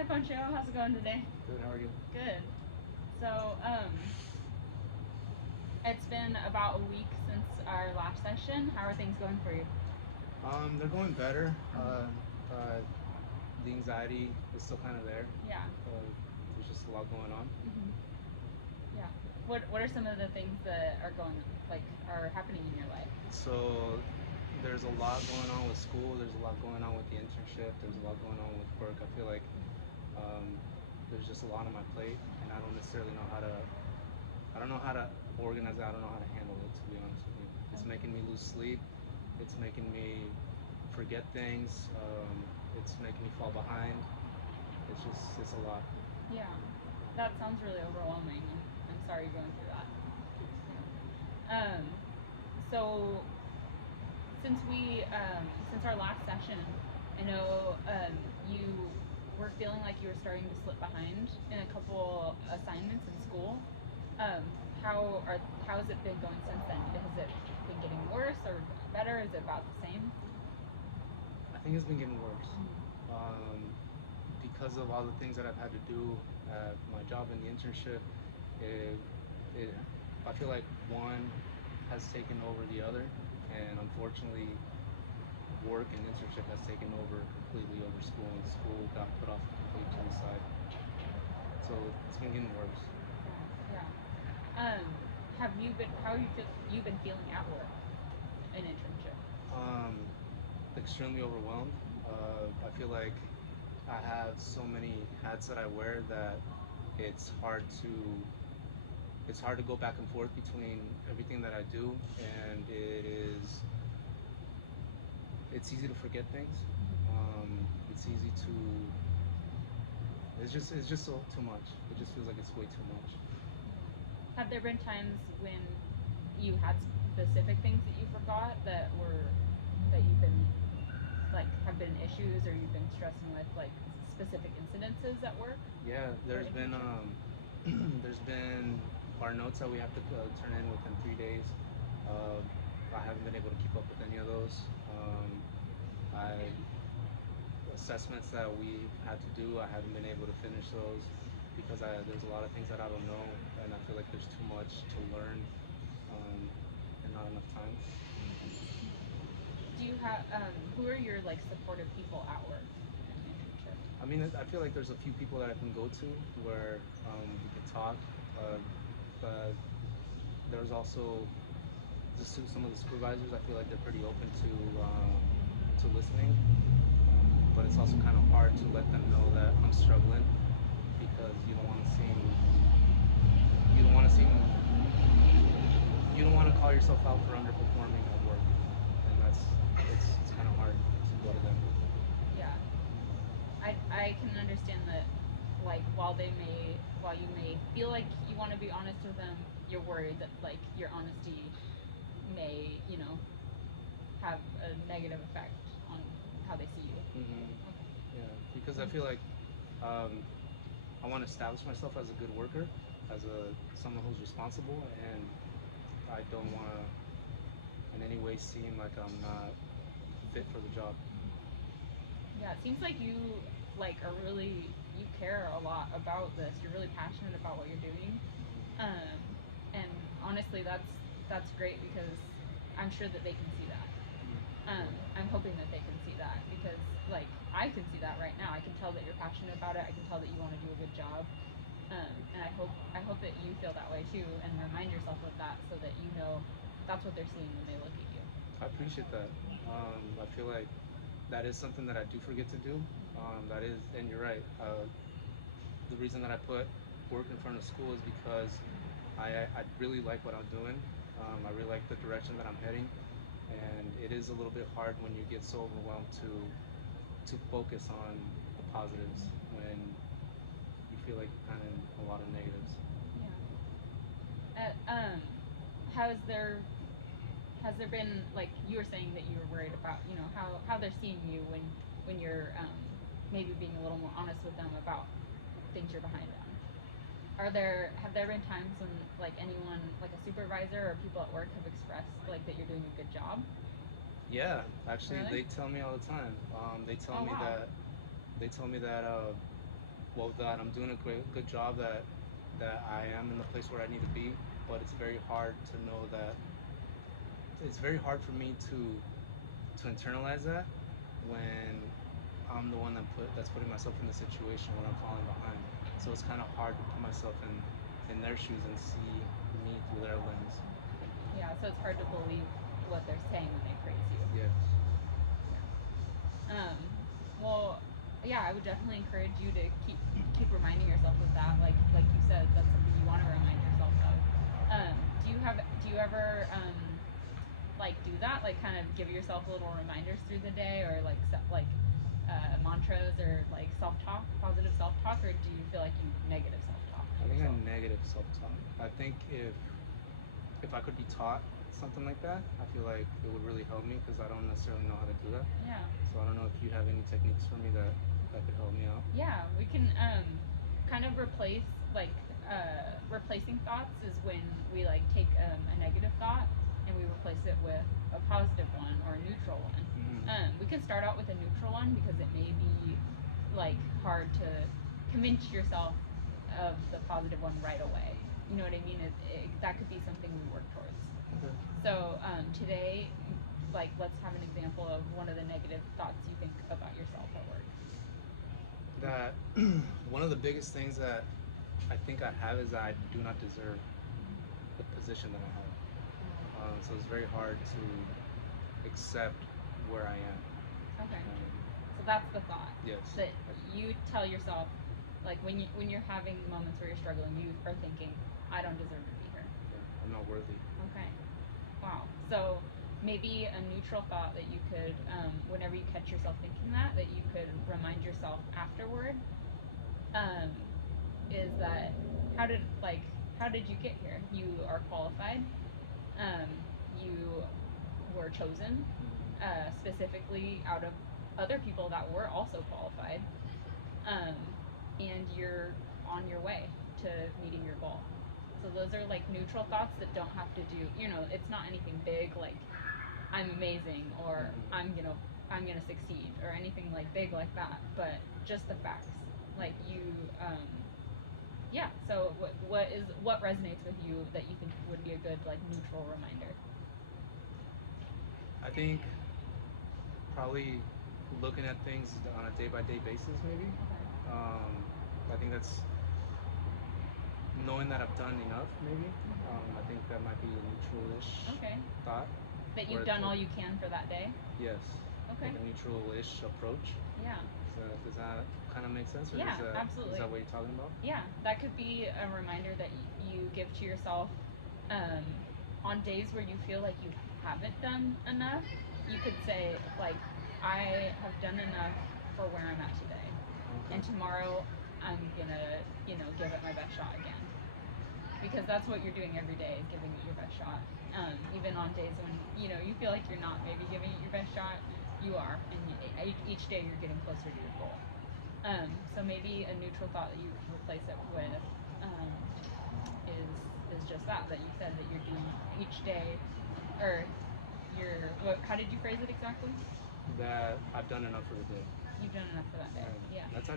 Hi, Poncho. How's it going today? Good, how are you? Good. So, it's been about a week since our last session. How are things going for you? They're going better. Uh, the anxiety is still kind of there. Yeah. There's just a lot going on. hmm Yeah. What are some of the things that are are happening in your life? So there's a lot going on with school. There's a lot going on with the internship. There's a lot going on with work. I feel like um, there's just a lot on my plate, and I don't necessarily know how to. I don't know how to organize it. I don't know how to handle it. To be honest with you, it's Okay. making me lose sleep. It's making me forget things. It's making me fall behind. It's a lot. Yeah. That sounds really overwhelming. I'm sorry you're going through that. Um, so since our last session, I know you were feeling like you were starting to slip behind in a couple assignments in school. Um, how has it been going since then? Has it been getting worse or better? Is it about the same? I think it's been getting worse because of all the things that I've had to do at my job and the internship. It, it, I feel like one has taken over the other, and unfortunately, work and internship has taken over completely over school, and school got put off completely to the side. So it's been getting worse. Yeah. Have you been how you feel you've been feeling at work in internship? Um, Extremely overwhelmed. I feel like I have so many hats that I wear that it's hard to it's hard to go back and forth between everything that I do, and it's easy to forget things. It's easy to it's just so too much. It just feels like it's way too much. Have there been times when you had specific things that you forgot that you've been have been issues or you've been stressing with like specific incidences at work Yeah, or there's been internship? there's been our notes that we have to turn in within 3 days. Uh, I haven't been able to keep up with any of those. I assessments that we've had to do, I haven't been able to finish those because there's a lot of things that I don't know, and I feel like there's too much to learn um, and not enough time. Do you have who are your like supportive people at work and internship? I mean, I feel like there's a few people that I can go to where we can talk, uh, but there's also some of the supervisors. I feel like they're pretty open to listening, but it's also kind of hard to let them know that I'm struggling because you don't want to seem you don't want to call yourself out for underperforming at work, and it's kind of hard to go to them. Yeah, I can understand that like while you may feel like you want to be honest with them, you're worried that like your honesty may have a negative effect on how they see you. Okay. Yeah, because I feel like um, I want to establish myself as a good worker, as a someone who's responsible, and I don't want to in any way seem like I'm not fit for the job. Yeah, it seems like you you care a lot about this. You're really passionate about what you're doing. Um, and honestly, that's great because I'm sure that they can see that. I'm hoping that they can see that because like I can see that right now. I can tell that you're passionate about it. I can tell that you want to do a good job. And I hope that you feel that way too, and remind yourself of that so that you know that's what they're seeing when they look at you. I appreciate that. I feel like that is something that I do forget to do. That is, and you're right. The reason that I put work in front of school is because I really like what I'm doing. I really like the direction that I'm heading, and it is a little bit hard when you get so overwhelmed to focus on the positives when you feel like you're kind of in a lot of negatives. Yeah. Has there been like you were saying that you were worried about how they're seeing you when you're maybe being a little more honest with them about things you're behind on. Have there been times when like anyone like a supervisor or people at work have expressed like that you're doing a good job? Yeah, actually, Really? they tell me all the time. Oh wow. They tell me that. well, that I'm doing a good job, that I am in the place where I need to be, but it's very hard to know that. It's very hard for me to internalize that when I'm the one that's putting myself in the situation when I'm falling behind. So it's kind of hard to put myself in their shoes and see me through their lens. Yeah, so it's hard to believe what they're saying when they praise you. Yes. Yeah. Well, yeah, I would definitely encourage you to keep reminding yourself of that. Like you said, that's something you want to remind yourself of. Do you ever like do that? Like kind of give yourself little reminders through the day, or like mantras, or like self talk, positive self talk, or do you feel like you negative self talk to I think yourself? I'm negative self-talk. I think if I could be taught something like that, I feel like it would really help me because I don't necessarily know how to do that. Yeah. So I don't know if you have any techniques for me that could help me out. Yeah, we can kind of replace like replacing thoughts is when we like take a negative thought and we replace it with a positive one or a neutral one. We can start out with a neutral one because it may be like hard to convince yourself of the positive one right away. You know what I mean? That could be something we work towards. Okay. So today, like let's have an example of one of the negative thoughts you think about yourself at work. That one of the biggest things that I think I have is that I do not deserve the position that I have. So it's very hard to accept where I am. Okay. So that's the thought. Yes. That you tell yourself, like when you're having moments where you're struggling, you are thinking, I don't deserve to be here. Yeah, I'm not worthy. Okay. Wow. So maybe a neutral thought that you could, whenever you catch yourself thinking that you could remind yourself afterward, is that how did how did you get here? You are qualified. Um, you were chosen specifically out of other people that were also qualified, um, and you're on your way to meeting your goal. So those are like neutral thoughts that don't have to do, it's not anything big like I'm amazing or I'm gonna succeed or anything like big like that, but just the facts. Like you, yeah. So what resonates with you that you think would be a good like neutral reminder? I think probably looking at things on a day by day basis, maybe. Okay. I think that's knowing that I've done enough, maybe. I think that might be a neutral-ish Okay. thought. That you've done all you can for that day? Yes. Okay. Like a neutral-ish approach. Yeah. Does that kind of make sense? Or Yeah, is absolutely. Is that what you're talking about? Yeah, that could be a reminder that you give to yourself um, on days where you feel like you haven't done enough. You could say, like, I have done enough for where I'm at today. Okay. And tomorrow I'm gonna, give it my best shot again. Because that's what you're doing every day, is giving it your best shot. Even on days when, you feel like you're not maybe giving it your best shot, you are. And each day you're getting closer to your goal. So maybe a neutral thought that you could replace it with is just that you said that you're doing each day, or how did you phrase it exactly? That I've done enough for the day. You've done enough for that day. Yeah. That's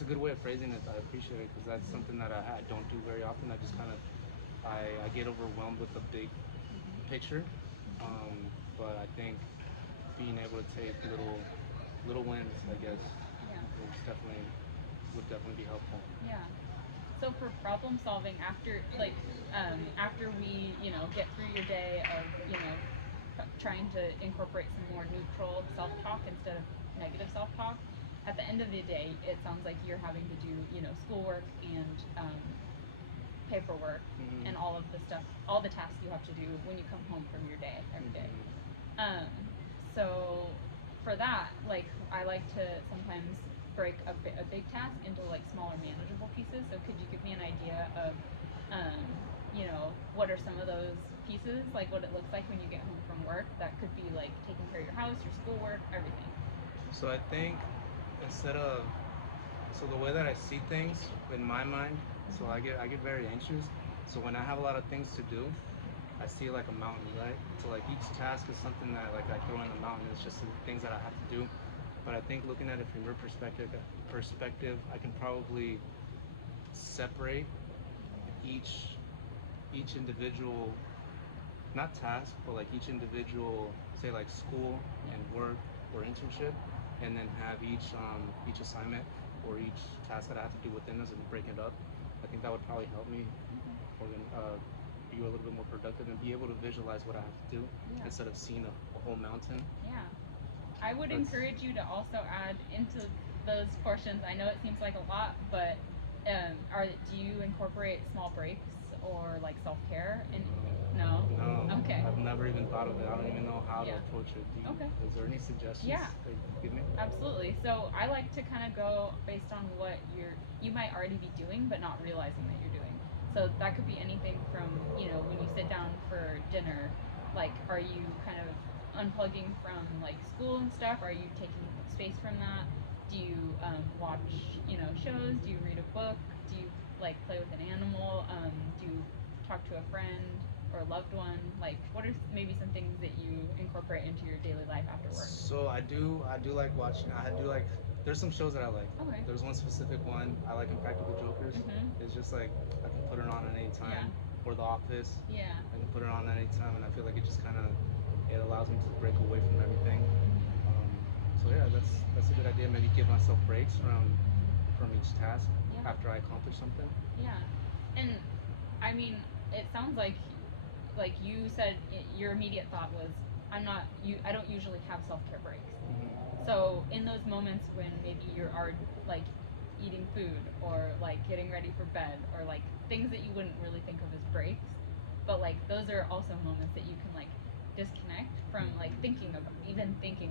a good way of phrasing it. I appreciate it because that's something that I don't do very often. I just kind of I get overwhelmed with the big picture, but I think being able to take little wins, I guess, Yeah. would definitely be helpful. Yeah. So for problem solving, after we get through your day of trying to incorporate some more neutral self talk instead of negative self talk, at the end of the day, it sounds like you're having to do schoolwork and paperwork and all of the stuff, all the tasks you have to do when you come home from your day every day. Um, so for that, like I like to sometimes break a big task into like smaller manageable pieces. So could you give me an idea of, what are some of those pieces, like what it looks like when you get home from work? That could be like taking care of your house, your schoolwork, everything. So I think instead of so the way that I see things in my mind, so I get very anxious. So when I have a lot of things to do, I see it like a mountain, right? So like each task is something that like I throw in the mountain. It's just things that I have to do. But I think looking at it from your perspective, I can probably separate each individual, not task, but like each individual, say like school Yeah. and work or internship, and then have each assignment or each task that I have to do within us and break it up. I think that would probably help me Okay. be a little bit more productive and be able to visualize what I have to do Yeah. instead of seeing a whole mountain. Yeah. I would That's encourage you to also add into those portions. I know it seems like a lot, but do you incorporate small breaks or like self care? And no, no, okay, I've never even thought of it. I don't even know how to yeah, approach it. okay, Is there any suggestions yeah, that you could give me? absolutely. So I like to kind of go based on what you might already be doing, but not realizing that you're doing. So that could be anything from when you sit down for dinner, like are you kind of unplugging from like school and stuff? Are you taking space from that? Do you watch shows? Do you read a book? Do you like play with an animal? Do you talk to a friend or a loved one? Like what are maybe some things that you incorporate into your daily life after work? So I do like watching. I do like. There's some shows that I like. Okay. There's one specific one I like, Impractical Jokers. Mhm. It's just like I can put it on at any Yeah. time. Or The Office. Yeah. I can put it on at any time, and I feel like it just kind of it allows me to break away from everything. Mhm. Um, so yeah, that's a good idea. Maybe give myself breaks Mhm. from each task Yeah. after I accomplish something. Yeah. And I mean, it sounds like you said your immediate thought was I don't usually have self-care breaks. Hmm. So in those moments when maybe you are like eating food or like getting ready for bed or like things that you wouldn't really think of as breaks, but like those are also moments that you can like disconnect from like thinking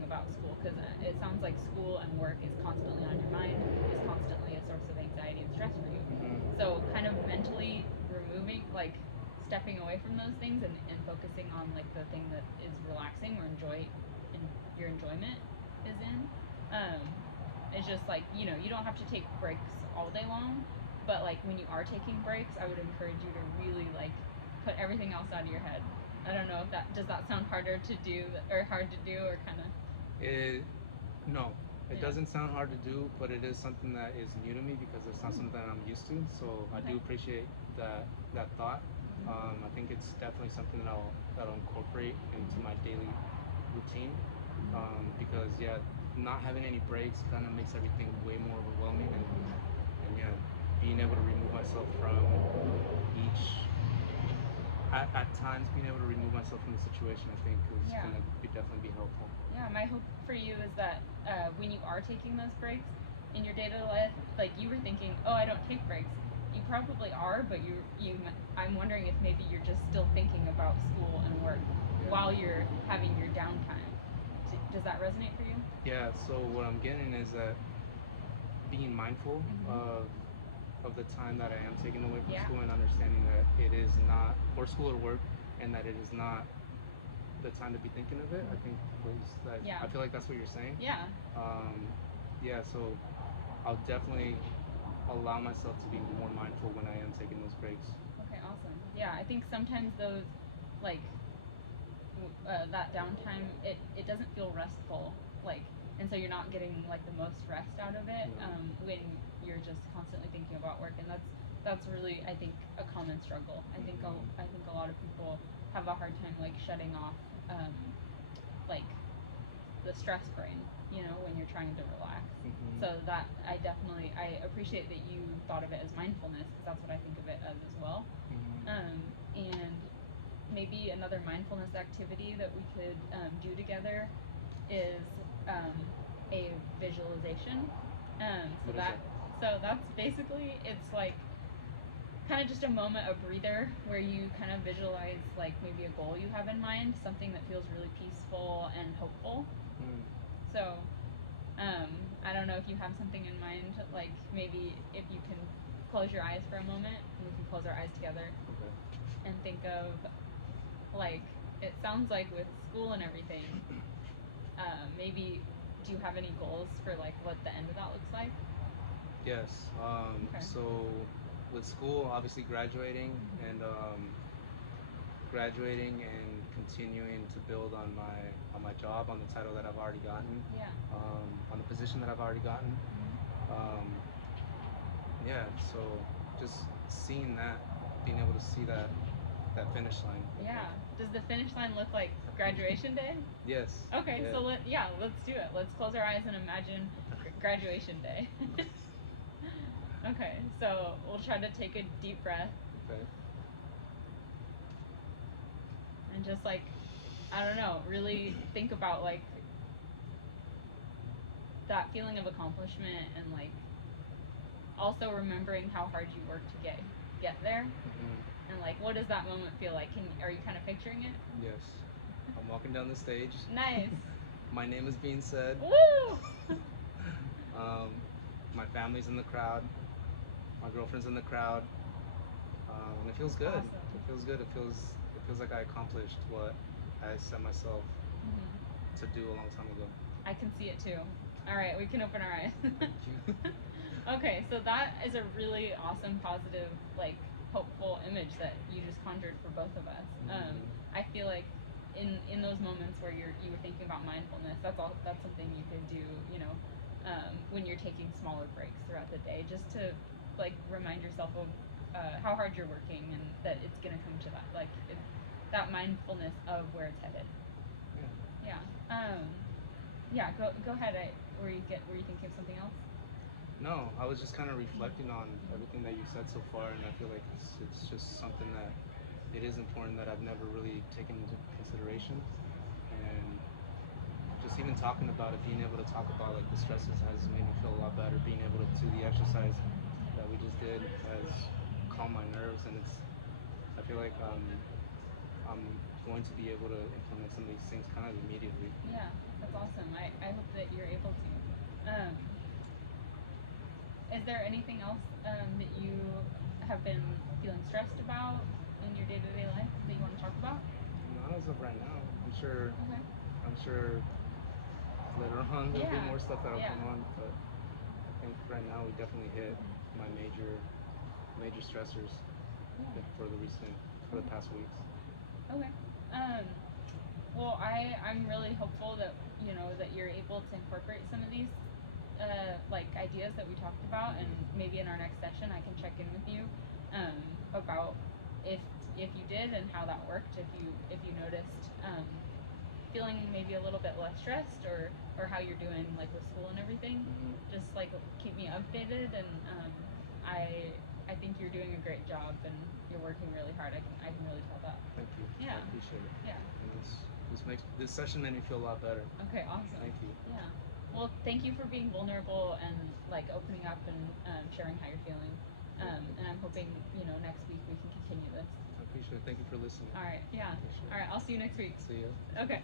about school because it sounds like school and work is constantly on your mind, is constantly a source of anxiety and stress for you. Hmm. So kind of mentally removing like stepping away from those things and focusing on like the thing that is relaxing or your enjoyment is in. Um, it's just like you don't have to take breaks all day long, but like when you are taking breaks, I would encourage you to really like put everything else out of your head. I don't know if that does that sound harder to do or hard to do or kind of It no, it yeah. doesn't sound hard to do, but it is something that is new to me because it's not Hmm. something that I'm used to. So I Okay. do appreciate that thought. Hmm. I think it's definitely something that I'll incorporate into my daily routine. Hmm. Because yeah, not having any breaks kind of makes everything way more overwhelming, and yeah, being able to remove myself from each at times being able to remove myself from the situation, I think is Yeah. gonna definitely be helpful. Yeah, my hope for you is that when you are taking those breaks in your day-to-day life, like you were thinking, oh, I don't take breaks. You probably are, but I'm wondering if maybe you're just still thinking about school and work Yeah. while you're having your downtime. Does that resonate for you? Yeah, so what I'm getting is that being mindful Mm-hmm. of the time that I am taking away from Yeah. school and understanding that it is not or school or work and that it is not the time to be thinking of it. I think was that Yeah. I feel like that's what you're saying. Yeah. Um, yeah, so I'll definitely allow myself to be more mindful when I am taking those breaks. Okay, awesome. Yeah, I think sometimes those, like, that downtime, it doesn't feel restful, like, and so you're not getting like the most rest out of it Yeah. when you're just constantly thinking about work, and that's really I think a common struggle. I think a lot of people have a hard time like shutting off, like the stress brain, when you're trying to relax. Mm-hmm. So that I appreciate that you thought of it as mindfulness because that's what I think of it as well. Mm-hmm. And maybe another mindfulness activity that we could do together is um, a visualization. Um, so What is that that? so that's basically it's like kind of just a moment, a breather, where you kind of visualize like maybe a goal you have in mind, something that feels really peaceful and hopeful. Mm. So um, I don't know if you have something in mind, like maybe if you can close your eyes for a moment, and we can close our eyes together Okay. and think of like it sounds like with school and everything. Maybe do you have any goals for like what the end of that looks like? Yes. Okay. So with school, obviously Mm-hmm. graduating and continuing to build on my job, on the title that I've already gotten, Yeah. on the position that I've already gotten. Mhm. Yeah, so just seeing that, being able to see that finish line. I Yeah. think. Does the finish line look like graduation day? Yes. Okay, Yeah. so let's do it. Let's close our eyes and imagine graduation day. Okay, so we'll try to take a deep breath Okay. and just like, I don't know, really think about like that feeling of accomplishment and like also remembering how hard you worked to get there. Hmm. And like, what does that moment feel like? Are you kind of picturing it? Yes. I'm walking down the stage. Nice. My name is being said. Woo! My family's in the crowd. My girlfriend's in the crowd. And it feels good. Awesome. It feels good. It feels like I accomplished what I set myself Mhm. to do a long time ago. I can see it too. All right, we can open our eyes. Thank you. Okay, so that is a really awesome, positive, like hopeful image that you just conjured for both of us. I feel like in those moments where you were thinking about mindfulness, that's something you can do. When you're taking smaller breaks throughout the day, just to like remind yourself of how hard you're working and that it's gonna come to that, like that mindfulness of where it's headed. Yeah. Yeah. Yeah. Go ahead. Were you thinking of something else? No, I was just kind of reflecting on everything that you said so far, and I feel like it's just something that it is important that I've never really taken into consideration, and just even talking about it, being able to talk about like the stresses has made me feel a lot better. Being able to do the exercise that we just did has calmed my nerves, and I feel like I'm going to be able to implement some of these things kind of immediately. Yeah, that's awesome. I hope that you're able to. Is there anything else that you have been feeling stressed about in your day-to-day life that you want to talk about? Not as of right now. I'm sure. Okay. I'm sure later on there'll be Yeah. more stuff that'll Yeah. come on, but I think right now we definitely hit my major stressors Yeah. for the past weeks. Okay. Well, I'm really hopeful that that you're able to incorporate some of these like ideas that we talked about, and maybe in our next session I can check in with you about if you did and how that worked. If you noticed feeling maybe a little bit less stressed, or how you're doing like with school and everything. Just like keep me updated, and I think you're doing a great job and you're working really hard. I can really tell that. Thank you. Yeah. I appreciate it. Yeah. And this session made me feel a lot better. Okay, awesome. Thank you. Yeah. Well, thank you for being vulnerable and like opening up and sharing how you're feeling. And I'm hoping next week we can continue this. I appreciate it. Thank you for listening. All right. Yeah. Appreciate it. All right. I'll see you next week. See you. Okay.